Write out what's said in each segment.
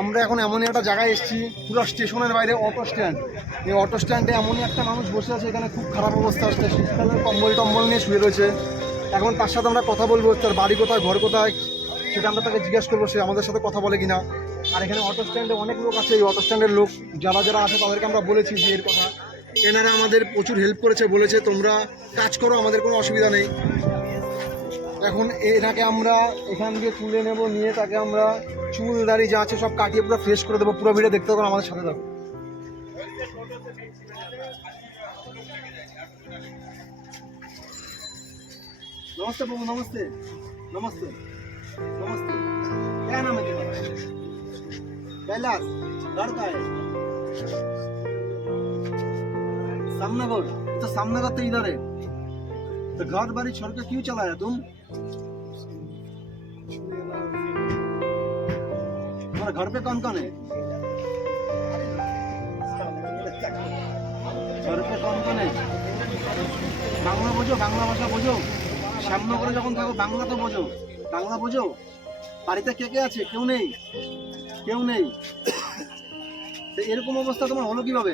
আমরা এখন এমনই একটা জায়গায় এসেছি, পুরো স্টেশনের বাইরে অটো স্ট্যান্ড এই অটো স্ট্যান্ডে এমনই একটা মানুষ বসে আছে, এখানে খুব খারাপ অবস্থা আসছে শীতকালে কম্বল টম্বল নিয়ে শুয়ে রয়েছে। এখন তার সাথে আমরা কথা বলব, তার বাড়ি কোথায়, ঘর কোথায়, সেটা আমরা তাকে জিজ্ঞেস করব, সে আমাদের সাথে কথা বলে কিনা। আর এখানে অটো স্ট্যান্ডে অনেক লোক আছে, এই অটো স্ট্যান্ডের লোক যারা যারা আছে, তাদেরকে আমরা বলেছি বিয়ের কথা। এনারা আমাদের প্রচুর হেল্প করেছে, বলেছে তোমরা কাজ করো, আমাদের কোনো অসুবিধা নেই। এখন এনাকে আমরা এখান দিয়ে তুলে নেব নিয়ে তাকে আমরা চুল দাড়ি যা আছে সব কাটিয়ে পুরো ফ্রেশ করে দেবো পুরো ভিডিও দেখতে থাকুন আমাদের সাথে থাকুন नमस्ते बाबू नमस्ते नमस्ते नमस्ते क्या नाम है तुम्हारा कैलाश घर का है सामनगर तो सामनगर तो इधर है तो घर बारी छोड़ के क्यों चलाया तुम तुम्हारे घर पे कौन कौन है घर पे कौन कौन है বাংলা বোঝো বাংলা ভাষা বোঝো শ্যামনগরে যখন থাকো বাংলা তো বোঝো বাংলা বোঝো বাড়িতে কে কে আছে কেউ নেই কেউ নেই তো এরকম অবস্থা তোমার হলো কিভাবে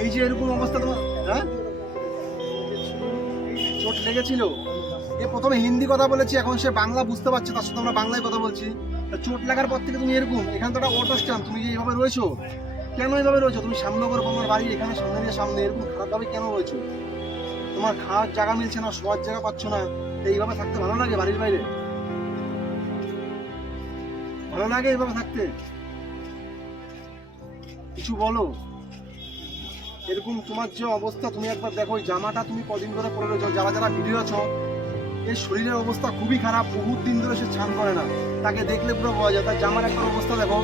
এই যে এরকম অবস্থা তোমার হ্যাঁ চোট লেগেছিল। এ প্রথমে হিন্দি কথা বলেছি, এখন সে বাংলা বুঝতে পারছে, তার সাথে আমরা বাংলায় কথা বলছি। চোট লাগার পর থেকে তুমি এরকম, এখানে তো একটা অটো স্ট্যান্ড তুমি যে এইভাবে রয়েছো? কেন এইভাবে রয়েছো? তুমি সামনগর তোমার বাড়ি এখানে সামনে দিয়ে সামনে, এরকম খারাপভাবে কেন রয়েছো? তোমার খাওয়ার জায়গা মিলছে না, শোয়ার জায়গা পাচ্ছ না এইভাবে থাকতে ভালো লাগে বাড়ির বাইরে? ভালো লাগে এইভাবে থাকতে? কিছু বলো। এরকম তোমার যে অবস্থা, তুমি একবার দেখো, ওই জামাটা তুমি কদিন ধরে পরে রয়েছো, যারা যারা ভিডিও আছো, এর শরীরের অবস্থা খুবই খারাপ, বহুত দিন ধরে সে স্নান করে না। তাকে দেখলে পুরো বোঝা যায়। তার জামার একটা অবস্থা দেখো,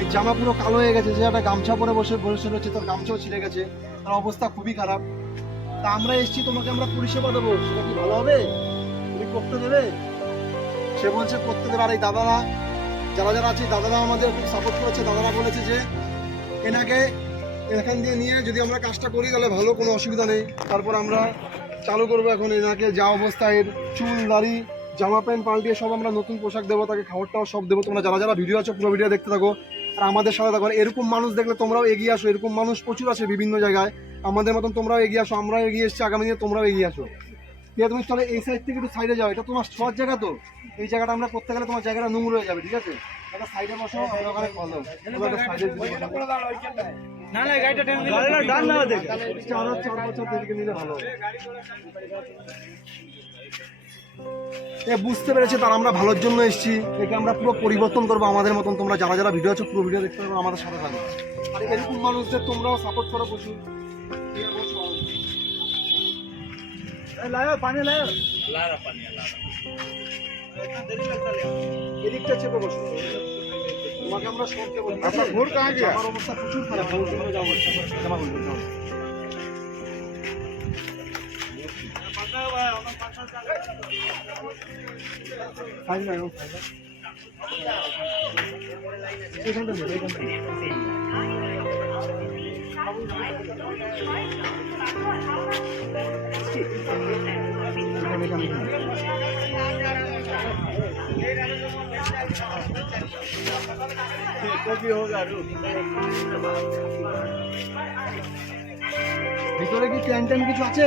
এই জামা পুরো কালো হয়ে গেছে, যে একটা গামছা পরে বসে বসে রয়েছে, তার গামছাও ছিঁড়ে গেছে, তার অবস্থা খুবই খারাপ। তা আমরা এসেছি, তোমাকে আমরা পরিষেবা দেবো। সেটা কি ভালো হবে? তুমি করতে দেবে? সে বলছে, করতে দেবে। আর এই দাদারা, যারা যারা আছে, দাদারা আমাদের সাপোর্ট করেছে। দাদারা বলেছে যে, এনাকে এখান দিয়ে নিয়ে যদি আমরা কাজটা করি, তাহলে ভালো, কোনো অসুবিধা নেই। তারপর আমরা চালু করব এখন এনাকে, যা অবস্থায় চুল, দাড়ি, জামা প্যান্ট, পাল্টিয়ে সব আমরা নতুন পোশাক দেবো, তাকে খাবার টাওয়ার সব দেবো। তোমরা যারা যারা ভিডিও আছো, পুরো ভিডিও দেখতে থাকো। আর আমাদের সাথে থাকো। এরকম মানুষ দেখলে তোমরাও এগিয়ে আসো। এরকম মানুষ প্রচুর আছে বিভিন্ন জায়গায়। আমাদের মতন তোমরাও এগিয়ে আসো। আমরাও এগিয়ে এসছি। আগামী দিনে তোমরাও এগিয়ে আসো। ঠিক আছে তুমি তাহলে এই সাইড থেকে একটু সাইডে যাও এটা তোমার শর্ট জায়গা তো। এই জায়গাটা আমরা করতে গেলে তোমার জায়গাটা নোংর হয়ে যাবে ঠিক আছে? একটা সাইডে বসো আমরা ওখানে ভালো। না না গাড়িটা টেনে দিলে গাড়িটা ডান না দেখে। চার চার বছর দেরিকে নিলে ভালো এ বুঝতে পেরেছে তার আমরা ভালোর জন্য এসেছি। একে আমরা পুরো পরিবর্তন করব আমাদের মতন। তোমরা যারা যারা ভিডিও আছো পুরো ভিডিও দেখতে পারবে আমাদের সাথে থাকবে আর এরকম মানুষদের তোমরাও সাপোর্ট করো প্রচুর। লাയോ পানি লাയോ এদিকটা চেপে বসো। তোমাকে আমরা সবকে বলি। আপনার ঘোর কাহা গিয়া? আমার অবস্থা প্রচুর খারাপ। ভালো জন্য যাও জামা খুলবে যাও ফাইন না এখানটা এখানটা ভিতরে কি ট্যান ট্যান কিছু আছে?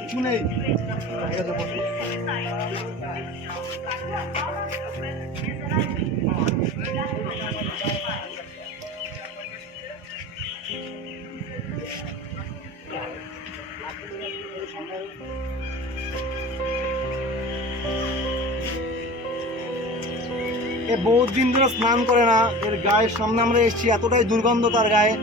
কিছু নেই। ঠিক আছে, এ বহুত দিন ধরে স্নান করে না। এর গায়ের সামনে আমরা এসেছি, এতটাই দুর্গন্ধ তার গায়ে।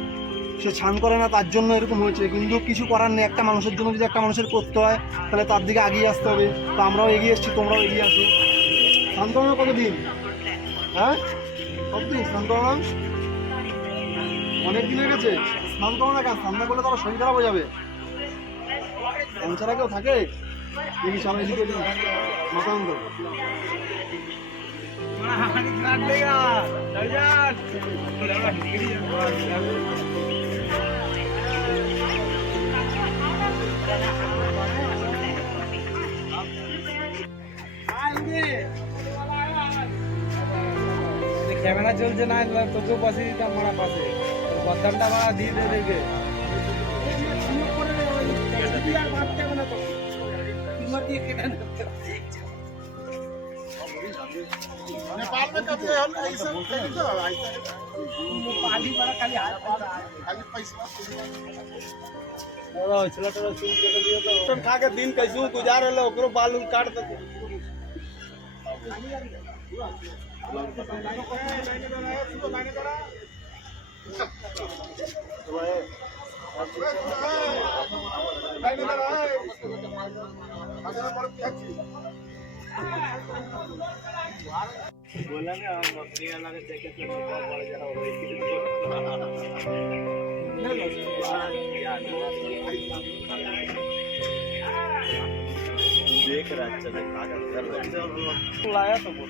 সে স্নান করে না, তার জন্য এরকম হয়েছে। কিন্তু কিছু করার নেই। একটা মানুষের জন্য যদি একটা মানুষের করতে হয়, তাহলে তার দিকে এগিয়ে আসতে হবে। তো আমরাও এগিয়ে এসেছি, তোমরাও এগিয়ে আসো। না কতদিন? হ্যাঁ? কতদিন না? অনেক দিন হয়ে গেছে? স্নান করো না কেন স্নান করলে তারা শরীর খারাপ হয়ে যাবে ক্যান্সার কেউ থাকে দেখি সবাই এদিকে মাথা ক্যামেরা চলছে না তোকেও পাশে দিতাম মারা পাশে বদনামটা মারা দিয়ে দে দেখে नेपाल में कब से हम ऐसा कहीं तो ऐसा पाली बड़ा खाली हाथ खाली पैसा ছেলেটা চুল কেটে দিয়ে তো तो खा के दिन कैसे गुजारे लो ओकरो बाल उल काट दे बोला ना नौकरी वाला के देखे तो बहुत बड़ा जरा हो देख रहा अच्छा खा कर लाया तो बोल।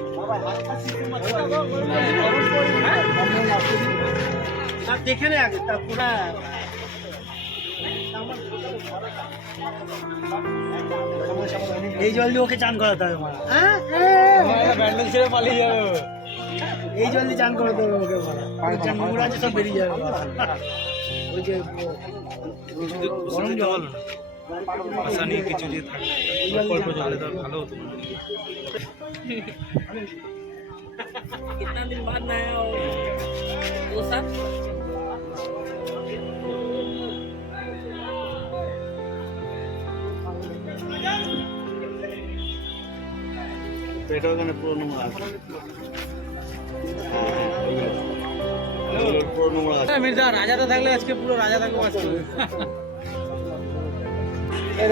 দেখে নে আগে তা পুরা এই জল দিয়ে ওকে চান করাতে হবে ব্যান্ডেল ছেড়ে পালিয়ে যাবে এই জল দিয়ে চান করাতে হবে ওকে মারা। নোংরা আছে সব বেরিয়ে যাবে। ওই যে গরম জল। আশা নিয়ে কিছু দিয়ে অল্প জলে তো ভালো হতো कितना दिन बाद नया हो वो सब পেট ওখানে পুরো নোংরা আছে পুরো নোংরা আছে মির্জা রাজাটা থাকলে আজকে পুরো রাজা থাকবে আজকে এর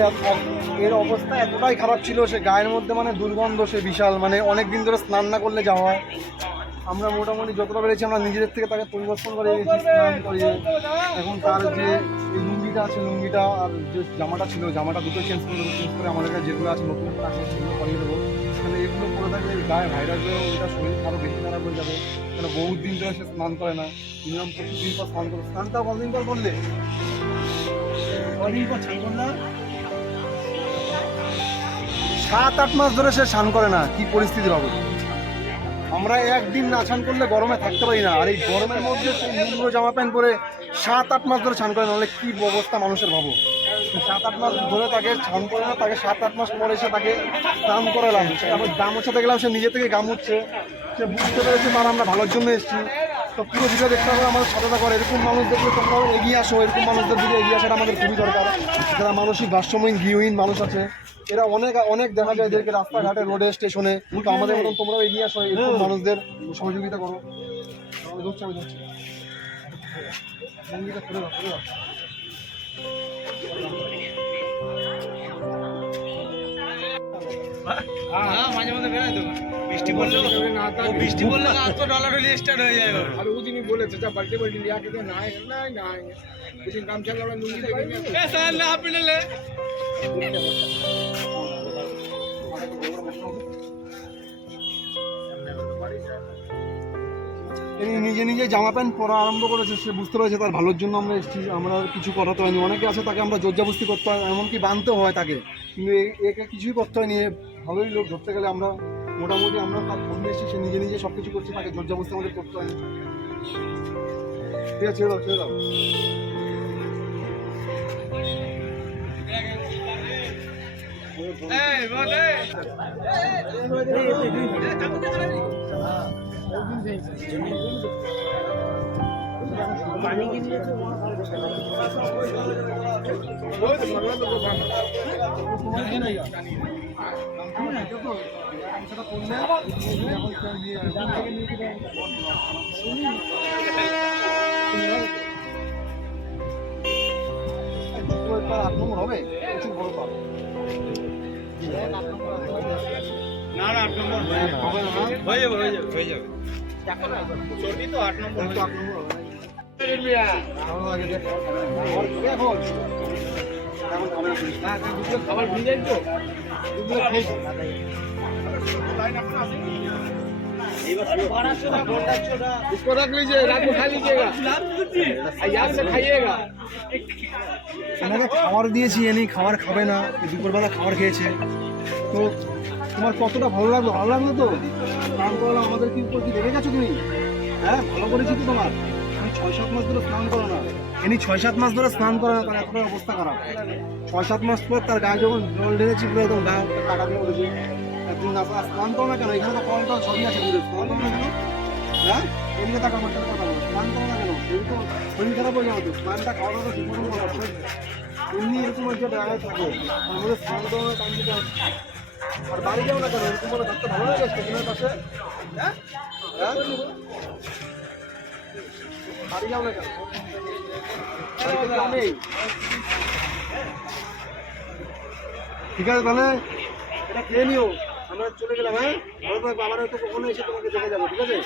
এর অবস্থা এতটাই খারাপ ছিল, সে গায়ের মধ্যে মানে দুর্গন্ধ, সে বিশাল মানে অনেক দিন ধরে স্নান না করলে যাওয়া হয়। আমরা মোটামুটি যতটা পেরেছি, আমরা নিজেদের থেকে তাকে পরিবর্তন করে স্নান করিয়ে এখন তার যে লুঙ্গিটা আছে, লুঙ্গিটা আর যে জামাটা ছিল, জামাটা দুটো চেঞ্জ করে চেঞ্জ করে আমাদের কাছে যেগুলো আছে, নতুন আছে, সেগুলো করিয়ে দেবো। মানে এগুলো করে থাকলে গায়ে ভাইরাস হয়ে ওটা শরীর আরও বেশি খারাপ হয়ে যাবে। কেন বহুত দিন ধরে সে স্নান করে না, মিনিমাম প্রতিদিন পর স্নান করে। স্নানটাও কতদিন পর করলে? কদিন পর ছাড়বো না। সাত আট মাস ধরে সে স্নান করে না, কি পরিস্থিতি হবে আমরা একদিন না স্নান করলে গরমে থাকতে পারি না, আর এই গরমের মধ্যে সেই নোংরো জামা প্যান্ট পরে সাত আট মাস ধরে স্নান করে না হলে কি অবস্থা মানুষের ভাবো সাত আট মাস ধরে তাকে স্নান করে না, তাকে সাত আট মাস পরে এসে তাকে স্নান করালাম। তারপর গামুছাতে গেলাম সে নিজে থেকে গামুচ্ছে, সে বুঝতে পেরেছে তার আমরা ভালোর জন্য এসেছি। তো পুরো ভিডিও দেখতে হবে আমাদের সততা করে এরকম মানুষ দেখলে তোমরাও এগিয়ে আসো, এরকম মানুষদের দিকে এগিয়ে আসাটা আমাদের খুবই দরকার। যারা মানসিক ভারসাম্যহীন, গৃহহীন মানুষ আছে, এরা অনেক অনেক দেখা যায় এদেরকে রাস্তাঘাটে, রোডে, স্টেশনে। তো আমাদের মতন তোমরাও এগিয়ে আসো, এরকম মানুষদের সহযোগিতা করো। আমি ধরছি, আমি ঢুকছি। হ্যাঁ মাঝে মাঝে বেরোয় তো। বৃষ্টি পড়লে ও বৃষ্টি পড়লে রাত তো ডলার স্টার্ট হয়ে যায় ওর। আর ওদিনই বলেছে যা বাল্টি বাল্টি লিয়া কে না না না ওদিন গামছা লাউড়া লুঙ্গি দেখে এ স্যার না আপনি নিলে। নিজে নিজে জামা প্যান্ট পরা আরম্ভ করেছে সে বুঝতে পেরেছে তার ভালোর জন্য আমরা এসেছি আমরা কিছু করাতে হয়নি অনেকে আছে তাকে আমরা জর্জাবস্তি করতে হয় এমনকি বানতে হয় তাকে। কিন্তু একে কিছুই করতে হয়নি ভালোই লোক ধরতে গেলে আমরা মোটামুটি আমরা তার বন্ধু এসেছি সে নিজে নিজে সব কিছু করছে তাকে জর্জাবস্তি আমাদের করতে হয় ঠিক আছে ছেড়ে দাও ছেড়ে দাও তো নম্বর না না আট নম্বর হয়ে যাবে হয়ে যাবে হয়ে যাবে হয়ে আট নম্বর আট নম্বর খাবার খাবে এখন? এখন খাবে না তুমি। হ্যাঁ দুপুরে খাবার ভেজে যাই তো? इसको रख लीजिए रात को खा लीजिएगा याद से खाइएगा এনাকে খাবার দিয়েছি এনে খাবার খাবে না এই দুপুরবেলা খাবার খেয়েছে তো তোমার কতটা ভালো লাগলো ভালো লাগলো তো স্নান করলাম আমাদের কি উপর কি রেগে গেছো তুমি হ্যাঁ ভালো করেছি তো তোমার তুমি ছয় সাত মাস ধরে স্নান করো না এনি ছয় সাত মাস ধরে স্নান করে তার এতটা অবস্থা খারাপ। ছয় সাত মাস পর তার গায়ে যখন জল ঢেলেছি, পুরো একদম গায়ে টাকা দিয়ে স্নান করো না কেন? এখানে তো কল টল সবই আছে দূরে করো না কেন? হ্যাঁ? এদিকে টাকা সাথে কথা বলো। স্নান করো না কেন? তো শরীর খারাপ হয়ে যাবে তো। স্নানটা খাওয়া করো এমনি এরকম একটা জায়গায় থাকো। স্নান করো না কান? দিতে। আর বাড়ি যাও না কেন? এরকম থাকতে ভালো লাগে? পাশে? হ্যাঁ? হ্যাঁ? ঠিক আছে তাহলে? এটা খেয়ে নিও। আমরা চলে গেলাম হ্যাঁ? আবার হয়তো কখনো এসে তোমাকে দেখে যাব, ঠিক আছে?